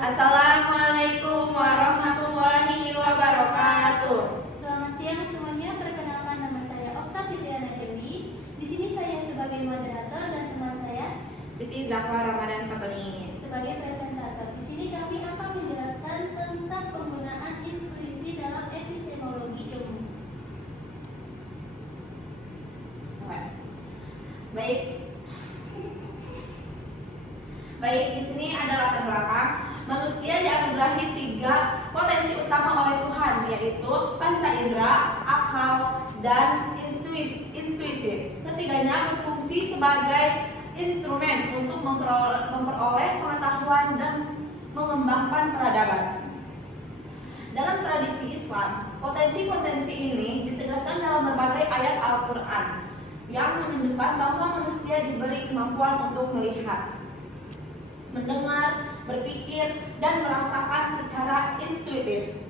Assalamualaikum warahmatullahi wabarakatuh. Selamat siang semuanya. Perkenalkan, nama saya Okta Fitriana Dewi. Di sini saya sebagai moderator dan teman saya Siti Zahra Ramadan Fatoni sebagai presentator. Di sini kami akan menjelaskan tentang penggunaan intuisi dalam epistemologi ilmu. Baik, di sini ada latar belakang. Manusia dianugerahi 3 potensi utama oleh Tuhan, yaitu panca indera, akal, dan intuisi. Ketiganya berfungsi sebagai instrumen untuk memperoleh pengetahuan dan mengembangkan peradaban. Dalam tradisi Islam, potensi-potensi ini ditegaskan dalam berbagai ayat Al-Quran yang menunjukkan bahwa manusia diberi kemampuan untuk melihat, mendengar, berpikir, dan merasakan secara intuitif.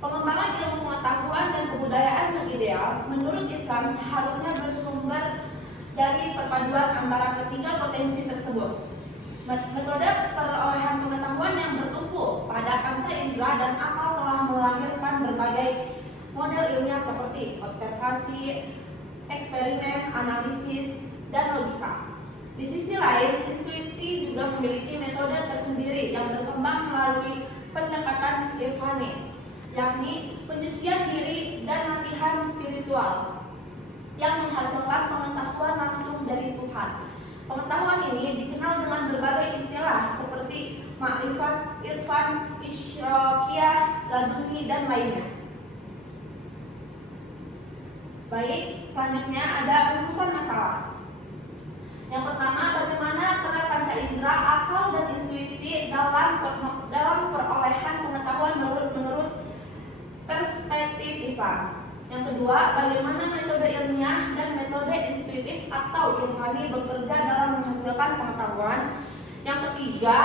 Pengembangan ilmu pengetahuan dan kebudayaan yang ideal menurut Islam seharusnya bersumber dari perpaduan antara ketiga potensi tersebut. Metode perolehan pengetahuan yang bertumpu pada panca indera dan akal telah melahirkan berbagai model ilmiah seperti observasi, eksperimen, analisis, dan logika. Di sisi lain, intuisi juga memiliki metode tersendiri yang berkembang melalui pendekatan irfani, yakni penyucian diri dan latihan spiritual yang menghasilkan pengetahuan langsung dari Tuhan. Pengetahuan ini dikenal dengan berbagai istilah seperti makrifat, irfan, isyraqiyah, laduni, dan lainnya. Baik, selanjutnya ada rumusan masalah. Yang pertama, bagaimana peran panca indera, akal, dan intuisi dalam perolehan pengetahuan menurut perspektif Islam. Yang kedua, bagaimana metode ilmiah dan metode intuitif atau irfani bekerja dalam menghasilkan pengetahuan. Yang ketiga,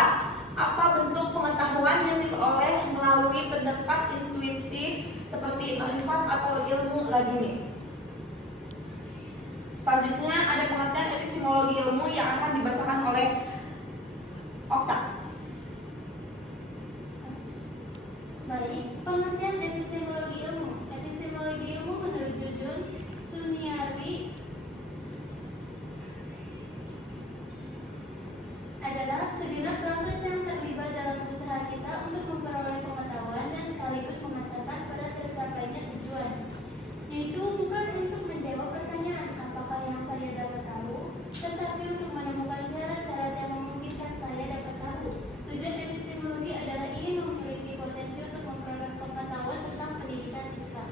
apa bentuk pengetahuan yang diperoleh melalui pendekat intuitif seperti makrifat atau ilmu laduni. Selanjutnya ada pengertian epistemologi ilmu yang akan dibacakan oleh Okta. Baik, pengertian epistemologi ilmu. Epistemologi ilmu menurut Jujun Suniarwi adalah segenap proses yang terlibat dalam usaha kita untuk memperoleh pengetahuan dan sekaligus mengantarkan pada tercapainya tujuan, yaitu bukan untuk menjawab pertanyaan apakah yang saya dapat tahu, tetapi untuk menemukan cara-cara yang memungkinkan saya dapat tahu. Tujuan epistemologi adalah ingin memiliki potensi untuk memperoleh pengetahuan tentang pendidikan Islam.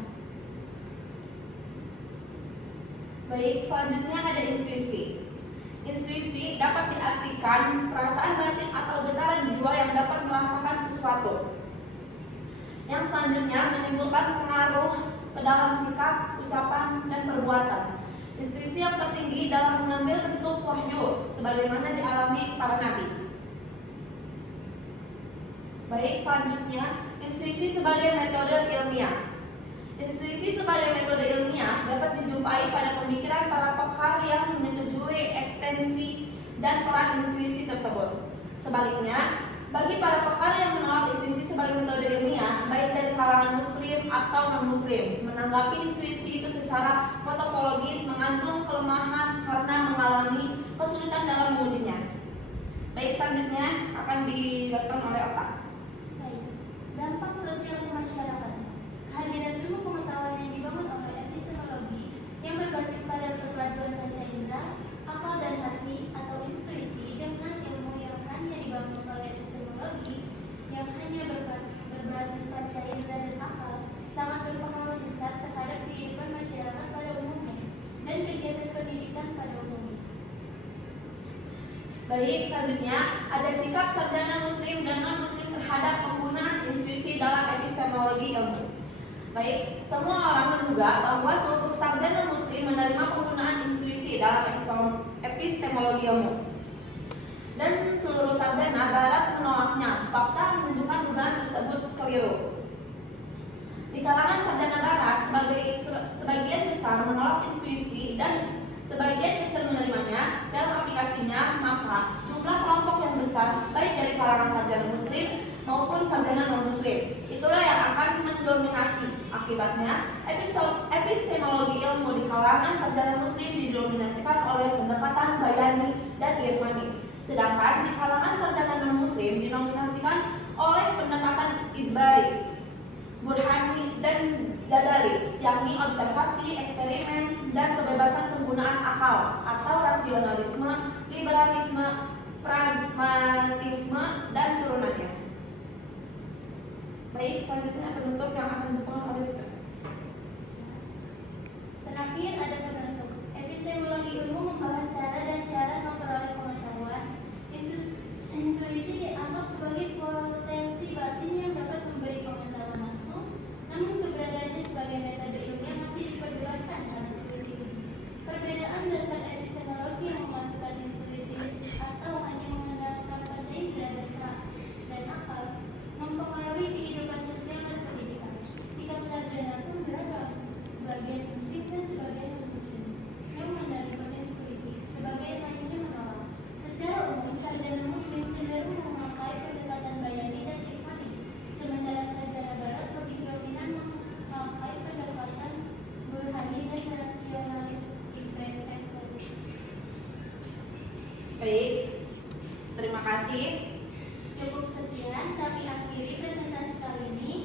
Baik, selanjutnya ada intuisi. Intuisi dapat diartikan perasaan batin atau getaran jiwa yang dapat merasakan sesuatu. Yang selanjutnya menimbulkan pengaruh ke dalam sikap, ucapan, dan perbuatan. Intuisi yang tertinggi dalam mengambil bentuk wahyu, sebagaimana dialami para nabi. Baik, selanjutnya intuisi sebagai metode ilmiah. Intuisi sebagai metode ilmiah dapat dijumpai pada pemikiran para pakar yang menyetujui ekstensi dan peran intuisi tersebut. Sebaliknya, bagi para pakar yang menolak intuisi sebagai metode ilmiah, baik dari kalangan muslim atau non-muslim, menanggapi intuisi itu secara metodologis mengandung kelemahan karena mengalami kesulitan dalam mengujinya. Baik, selanjutnya akan dijelaskan oleh Okta. Baik, dampak sosial ke masyarakat. Kehadiran ilmu pengetahuan yang dibangun oleh epistemologi yang berbasis pada perpaduan panca indera, akal dan hati atau intuisi dengan ilmu yang hanya dibangun oleh epistemologi yang hanya berbasis panca indera dan akal sangat berpengaruh besar terhadap kehidupan masyarakat pada umumnya dan kegiatan pendidikan pada umumnya. Baik, selanjutnya ada sikap sarjana muslim dan non-muslim terhadap penggunaan intuisi dalam epistemologi ilmu. Baik, semua orang menduga bahwa seluruh sarjana muslim menerima penggunaan intuisi dalam epistemologi ilmu, dan seluruh sarjana barat menolaknya. Fakta menunjukkan dugaan tersebut keliru. Di kalangan sarjana barat, sebagian besar menolak intuisi dan sebagian kecil menerimanya dalam aplikasinya, maka jumlah kelompok yang besar baik dari kalangan sarjana muslim maupun sarjana non-muslim. Itulah yang akan mendominasi. Akibatnya, epistemologi ilmu di kalangan sarjana muslim didominasikan oleh pendekatan bayani dan irfani. Sedangkan di kalangan sarjana non-muslim dinominasikan oleh pendekatan ijbari, burhani, dan jadali, yakni observasi, eksperimen, dan kebebasan penggunaan akal atau rasionalisme, liberalisme, pragmatisme, dan turunannya. Baik, selanjutnya penutup yang akan dibacakan oleh Peter. Terakhir ada penutup. Epistemologi ilmu membahas cara dan syarat memperoleh pengetahuan. Intuisi dianggap sebagai potensi batin yang dapat memberi pengetahuan langsung, namun keberadaannya sebagai metode ilmiah masih diperdebatkan pada studi ini. Perbedaan dasar epistemologi yang memasukkan intuisi atau hanya mengandalkan panca indera dan akal mempengaruhi kehidupan sosial dan pendidikan. Sikap sarjana pun beragam, sebagian muslim dan sebagian non-muslim yang menerima intuisi, sebagian lainnya menolak. Secara umum, sarjana muslim cenderung memakai pendekatan bayani dan irfani, sementara sarjana barat lebih dominan memakai pendekatan burhani dan rasionalis empiris. Baik, terima kasih. Cukup sekian, kami akhiri presentasi kali ini.